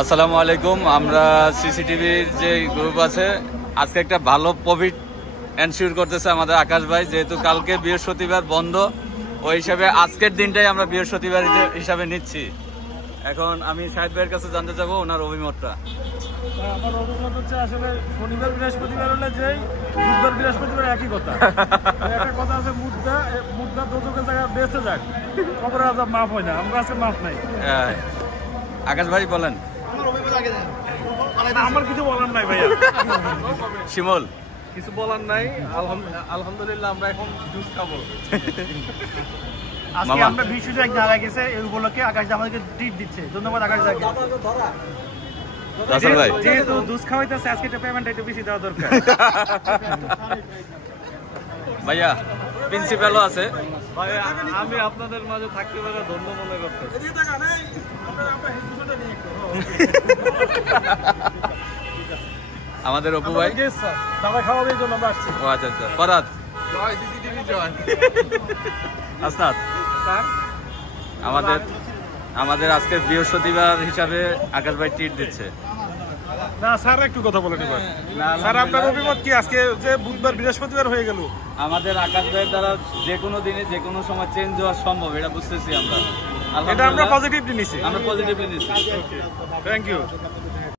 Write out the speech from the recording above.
আসসালামু আলাইকুম। আমরা সিসিটিভির যে গ্রুপ আছে আজকে একটা ভালো প্রফিট এনশিওর করতেছে আমাদের আকাশ ভাই, যেহেতু কালকে বৃহস্পতিবার বন্ধ, ওই হিসাবে আজকের দিনটাই আমরা বৃহস্পতিবার হিসাবে নিচ্ছি। এখন আমি শাহিদ ভাইয়ের কাছে জানতে চাবো ওনার অভিমতটা। আমার অভিমত হচ্ছে আসলে শনিবার বৃহস্পতিবার হলে যেই বুধবার বৃহস্পতিবার একই কথা। একটা কথা আছে, মুদ্রা দোজকের জায়গায় বেঁচে যাক, খবরের আজাব মাফ হয় না, আমরা আজকে মাফ নাই। আকাশ ভাই বলেন। আমার কিছু বলার নাই ভাইয়া। শিমুল কিছু বলার নাই। আলহামদুলিল্লাহ আমরা এখন জুস খাবো। আজকে মামা। আমরা বিশুজে এক ধারা গেছে, এই উপলক্ষে আকাশ আমাদেরকে ট্রিট দিচ্ছে। ধন্যবাদ আকাশ দাকে। রাসেল ভাই যেহেতু জুস খাওয়াইতেছে আজকে একটা পেমেন্ট একটু বেশি দেওয়া দরকার। ভাইয়া প্রিন্সিপালও আছে। ভাইয়া আমি আপনাদের মাঝে থাকতে পারে ধন্য মনে করতেছি। আমাদের অপু ভাই দাদা খাওয়াবে এই জন্য আমরা আসছি। ও আচ্ছা আচ্ছা। ফরাদ আসনাদ আমাদের আজকে বৃহস্পতিবার হিসাবে আকাশ ভাই ট্রিট দিচ্ছে। না স্যার একটু কথা বলেন এবার। স্যার আপনার অভিমত কি আজকে যে বুধবার বৃহস্পতিবার হয়ে গেল? আমাদের আকাশ ভাইয়ের দ্বারা যে কোনো দিনে যে কোনো সময় চেঞ্জ হওয়া সম্ভব, এটা বুঝতেছি আমরা। এটা আমরা পজিটিভলি নিছি। আমরা পজিটিভলি নিচ্ছি। Thank you.